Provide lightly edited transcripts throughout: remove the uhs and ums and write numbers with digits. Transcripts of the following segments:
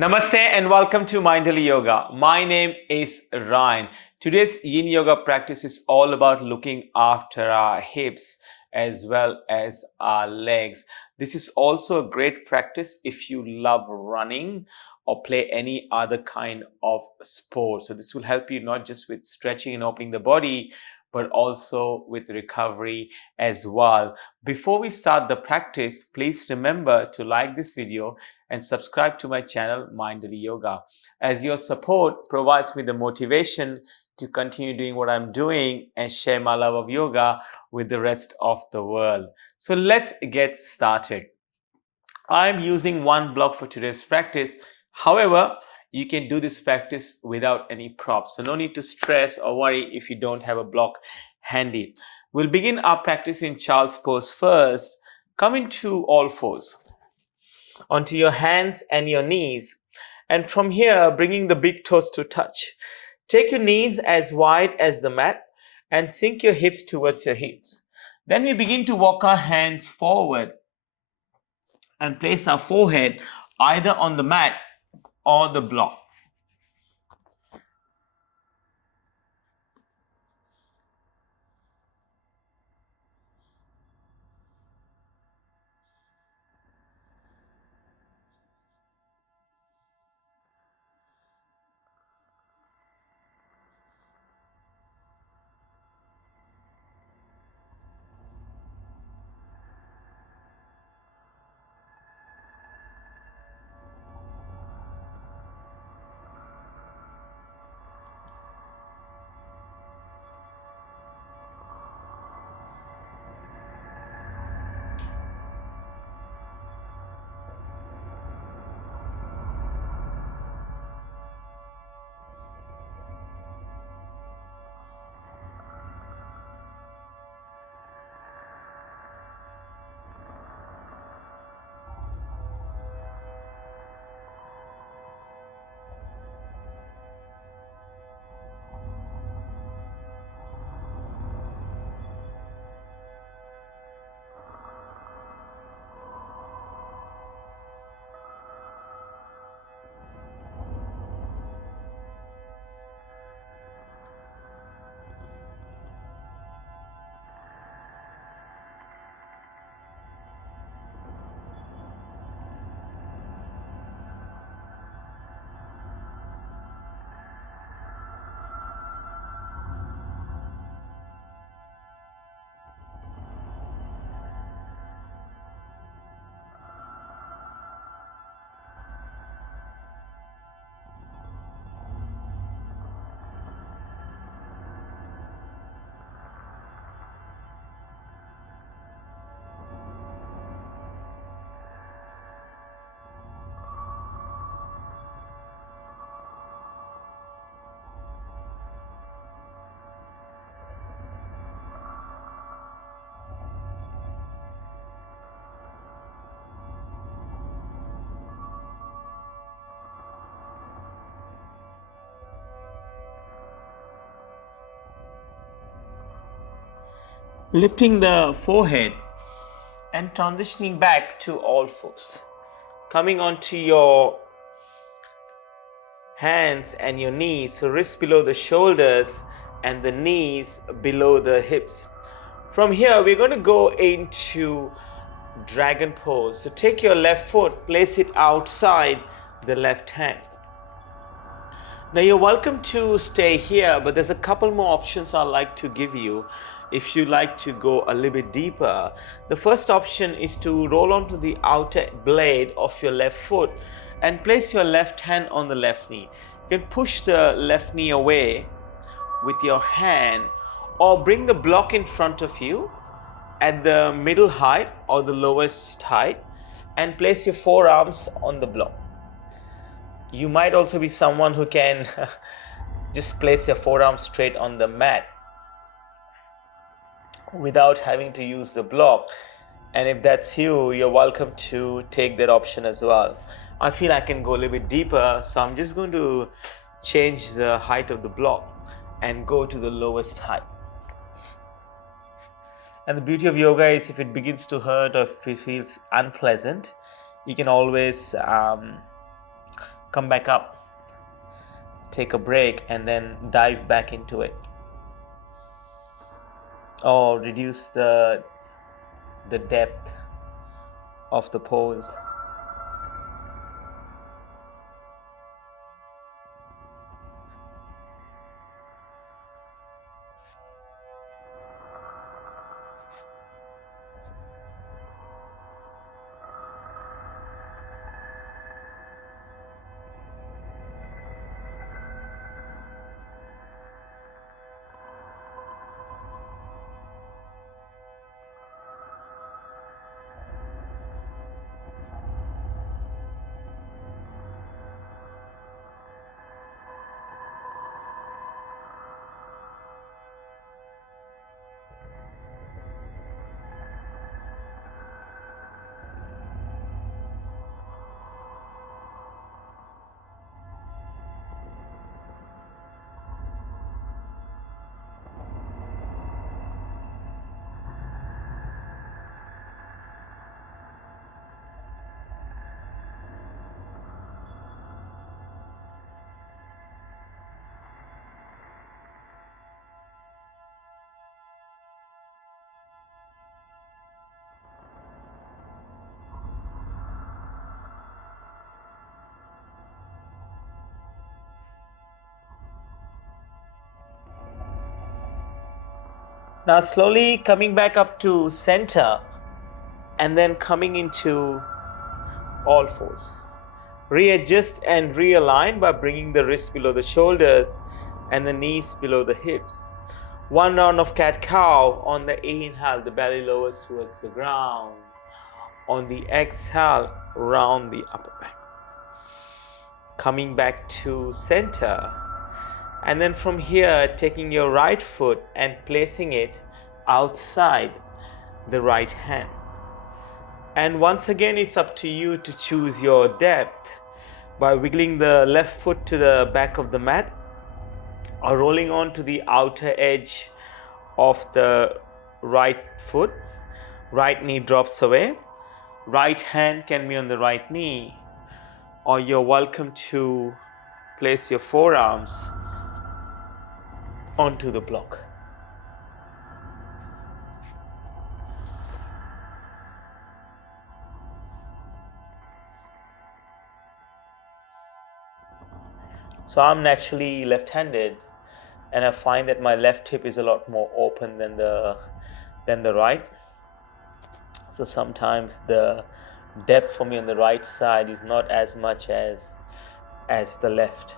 Namaste and welcome to Minute Yin Yoga. My name is Ryan. Today's Yin Yoga practice is all about looking after our hips as well as our legs. This is also a great practice if you love running or play any other kind of sport. So this will help you not just with stretching and opening the body, but also with recovery as well. Before we start the practice, please remember to like this video and subscribe to my channel Minute Yin Yoga, as your support provides me the motivation to continue doing what I'm doing and share my love of yoga with the rest of the world. So let's get started. I'm using one block for today's practice. However, you can do this practice without any props, so no need to stress or worry if you don't have a block handy. We'll begin our practice in child's pose first. Come into all fours onto your hands and your knees, and from here bringing the big toes to touch. Take your knees as wide as the mat and sink your hips towards your hips. Then we begin to walk our hands forward and place our forehead either on the mat or the block. Lifting the forehead and transitioning back to all fours. Coming onto your hands and your knees, so wrists below the shoulders and the knees below the hips. From here, we're going to go into dragon pose. So take your left foot, place it outside the left hand. Now you're welcome to stay here, but there's a couple more options I'd like to give you if you like to go a little bit deeper. The first option is to roll onto the outer blade of your left foot and place your left hand on the left knee. You can push the left knee away with your hand or bring the block in front of you at the middle height or the lowest height and place your forearms on the block. You might also be someone who can just place your forearms straight on the mat without having to use the block. And if that's you, you're welcome to take that option as well. I feel I can go a little bit deeper, so I'm just going to change the height of the block and go to the lowest height. And the beauty of yoga is if it begins to hurt or if it feels unpleasant, you can always come back up, take a break, and then dive back into it. Or reduce the depth of the pose. Now slowly coming back up to center and then coming into all fours. Readjust and realign by bringing the wrists below the shoulders and the knees below the hips. One round of cat-cow. On the inhale, the belly lowers towards the ground. On the exhale, round the upper back. Coming back to center. And then from here, taking your right foot and placing it outside the right hand. And once again, it's up to you to choose your depth by wiggling the left foot to the back of the mat or rolling on to the outer edge of the right foot. Right knee drops away. Right hand can be on the right knee, or you're welcome to place your forearms onto the block. So I'm naturally left-handed, and I find that my left hip is a lot more open than the right. So sometimes the depth for me on the right side is not as much as the left.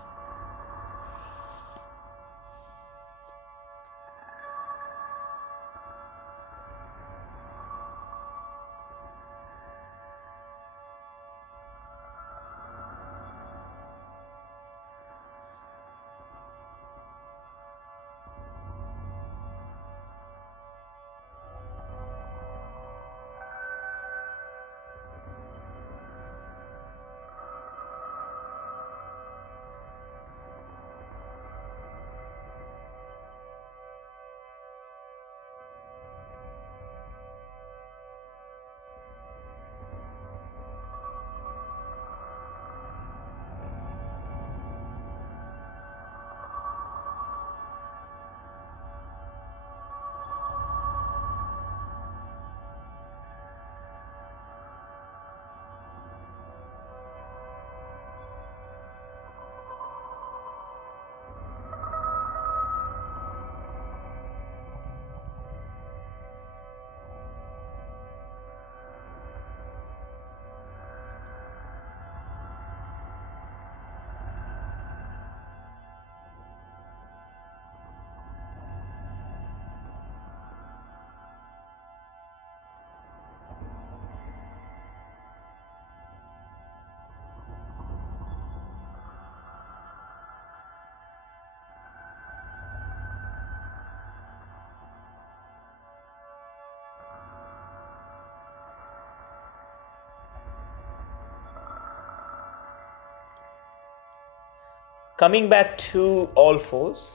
Coming back to all fours,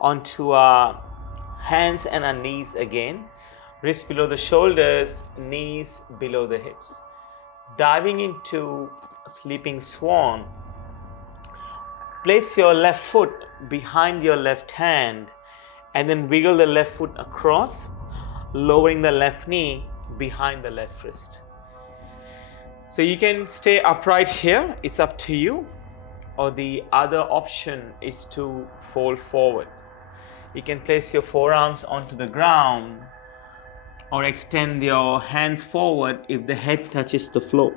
onto our hands and our knees again. Wrists below the shoulders, knees below the hips. Diving into sleeping swan, place your left foot behind your left hand and then wiggle the left foot across, lowering the left knee behind the left wrist. So you can stay upright here, it's up to you, or the other option is to fold forward. You can place your forearms onto the ground or extend your hands forward if the head touches the floor.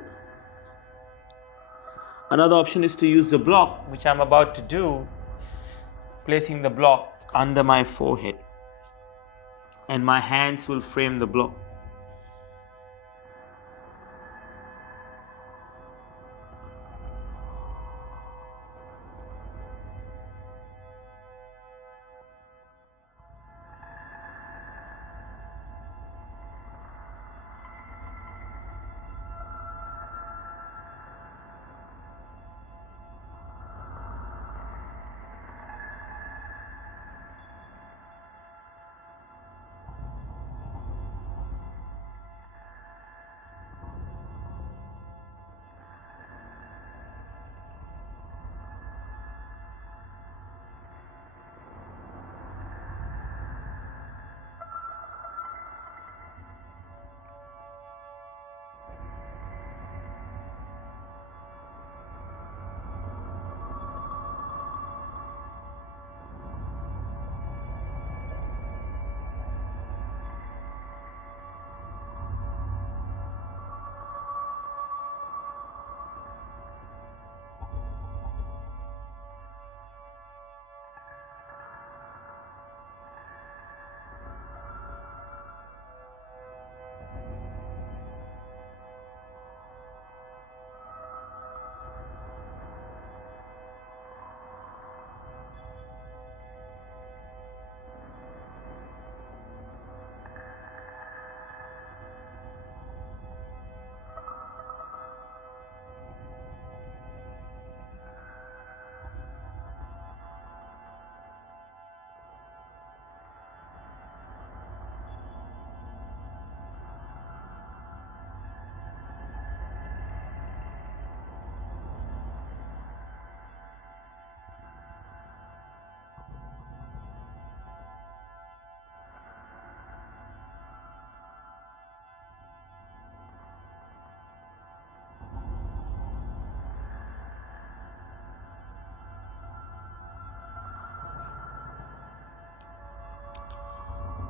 Another option is to use the block, which I'm about to do, placing the block under my forehead, and my hands will frame the block.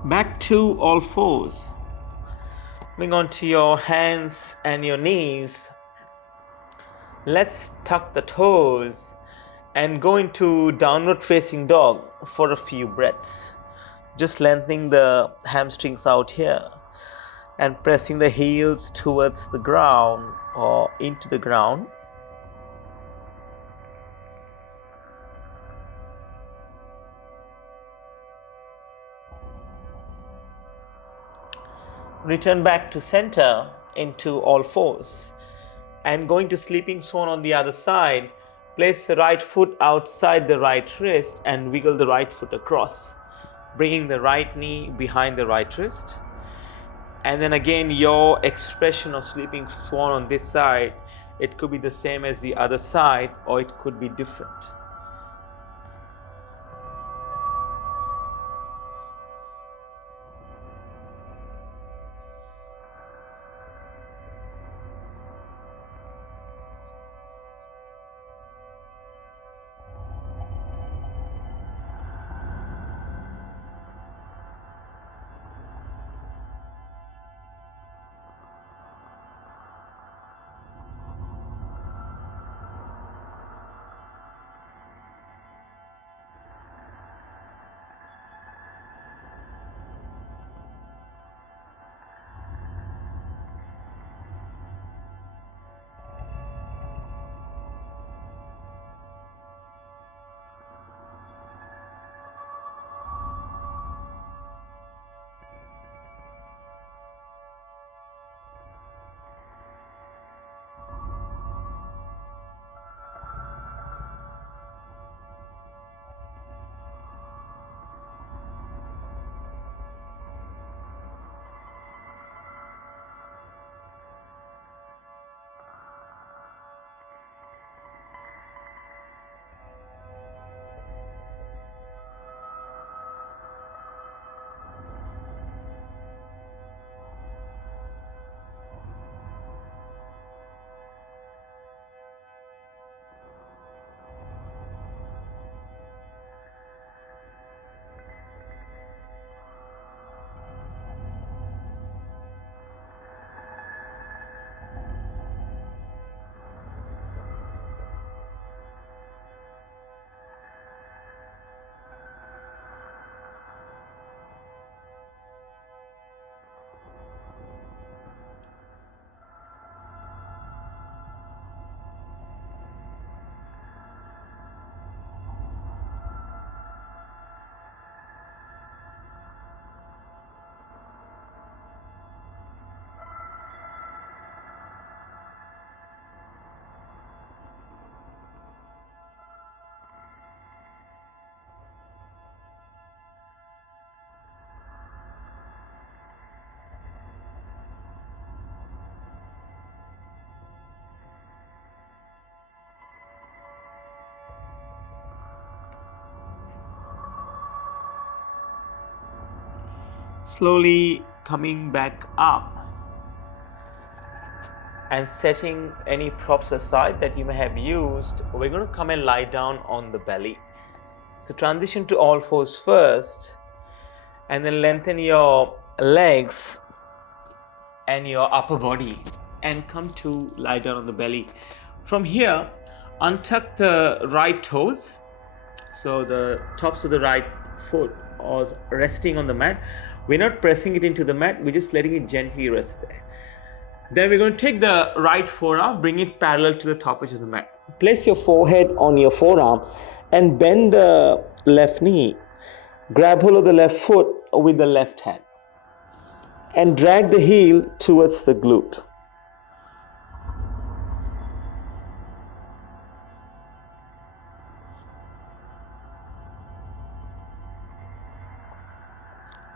Back to all fours. Moving on to your hands and your knees. Let's tuck the toes and go into downward facing dog for a few breaths. Just lengthening the hamstrings out here and pressing the heels towards the ground or into the ground. Return back to center into all fours. And going to sleeping swan on the other side, place the right foot outside the right wrist and wiggle the right foot across, bringing the right knee behind the right wrist. And then again, your expression of sleeping swan on this side, it could be the same as the other side or it could be different. Slowly coming back up and setting any props aside that you may have used. We're going to come and lie down on the belly. So transition to all fours first, and then lengthen your legs and your upper body and come to lie down on the belly. From here, untuck the right toes, so the tops of the right foot are resting on the mat. We're not pressing it into the mat, we're just letting it gently rest there. Then we're going to take the right forearm, bring it parallel to the top edge of the mat. Place your forehead on your forearm and bend the left knee. Grab hold of the left foot with the left hand and drag the heel towards the glute.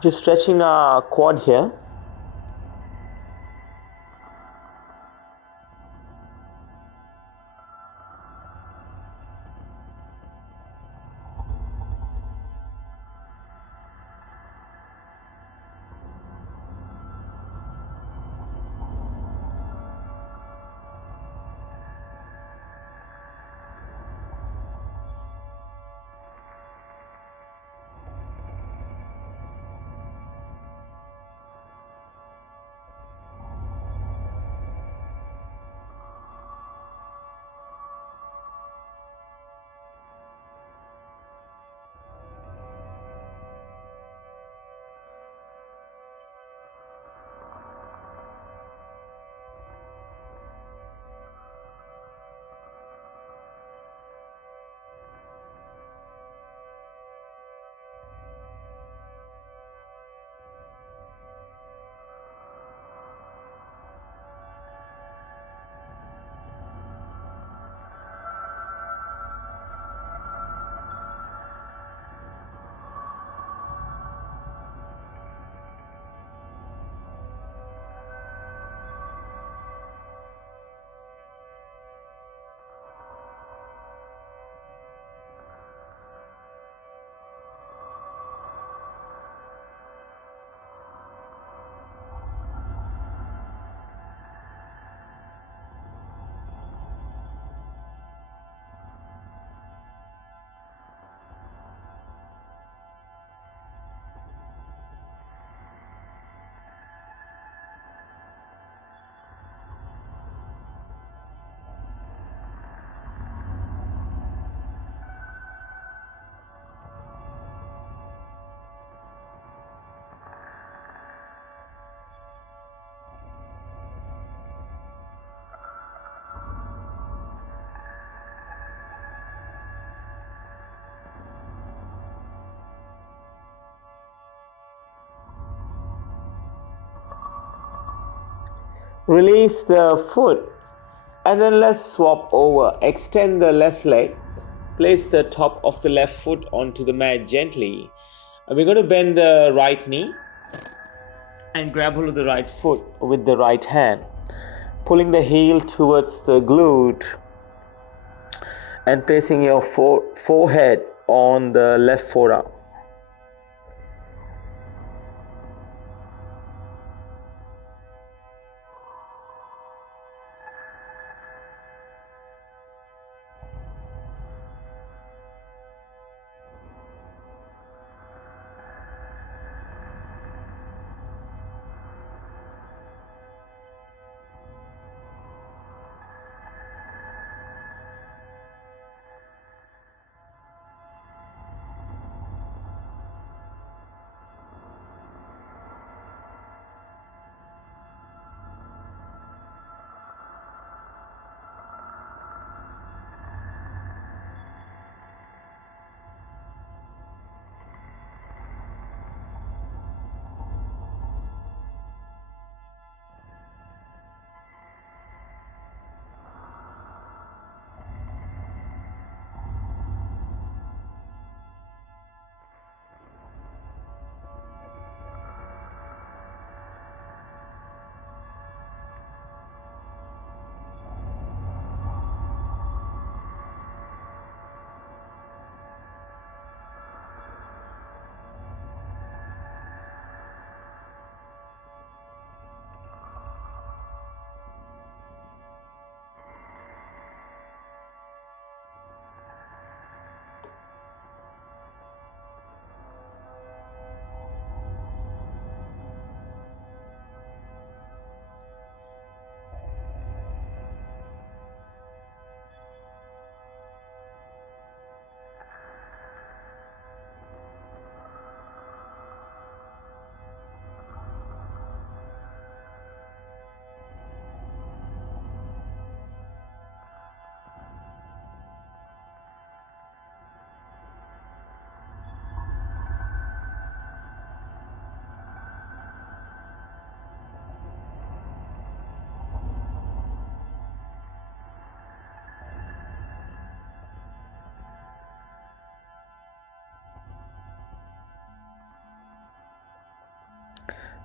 Just stretching our quad here. Release the foot and then let's swap over. Extend the left leg. Place the top of the left foot onto the mat gently. And we're going to bend the right knee and grab hold of the right foot with the right hand, pulling the heel towards the glute and placing your forehead on the left forearm.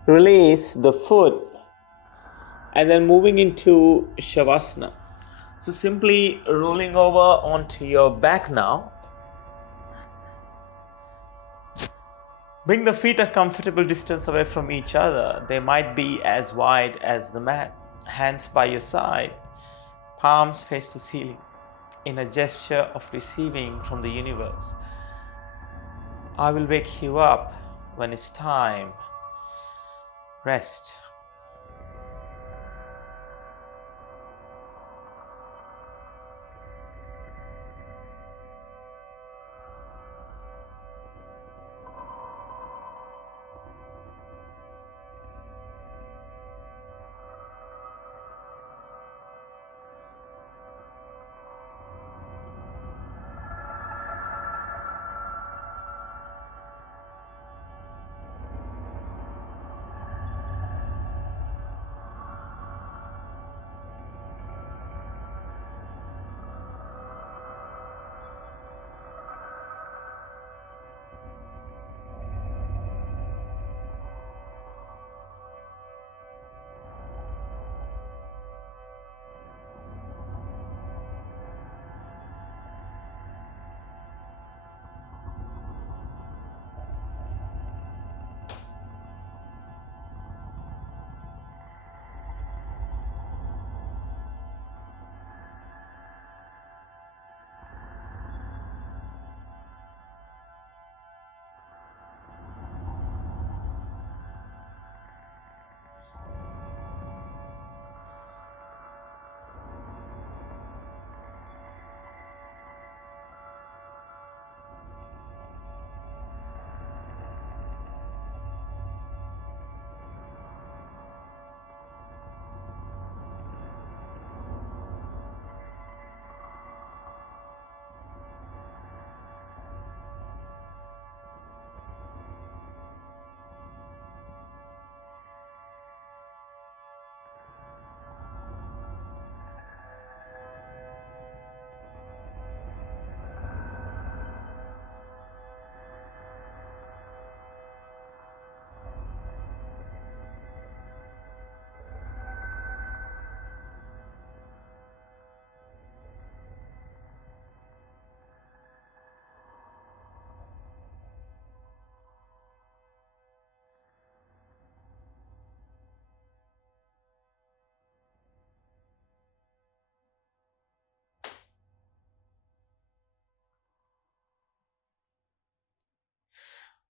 Release the foot and then moving into Shavasana. So simply rolling over onto your back now. Bring the feet a comfortable distance away from each other. They might be as wide as the mat. Hands by your side, palms face the ceiling in a gesture of receiving from the universe. I will wake you up when it's time. Rest.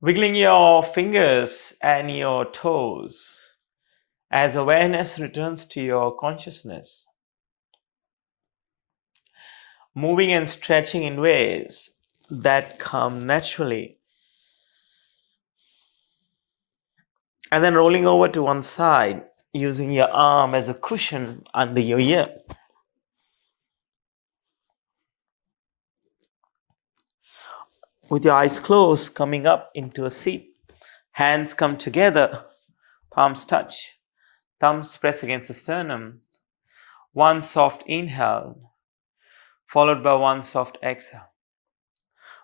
Wiggling your fingers and your toes as awareness returns to your consciousness. Moving and stretching in ways that come naturally. And then rolling over to one side, using your arm as a cushion under your ear. With your eyes closed, coming up into a seat. Hands come together, palms touch, thumbs press against the sternum. One soft inhale, followed by one soft exhale.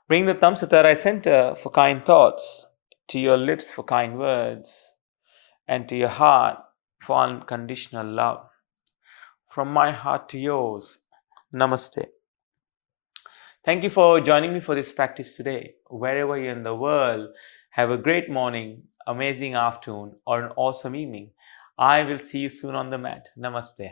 Bring the thumbs to third eye center for kind thoughts, to your lips for kind words, and to your heart for unconditional love. From my heart to yours, Namaste. Thank you for joining me for this practice today. Wherever you're in the world, have a great morning, amazing afternoon, or an awesome evening. I will see you soon on the mat. Namaste.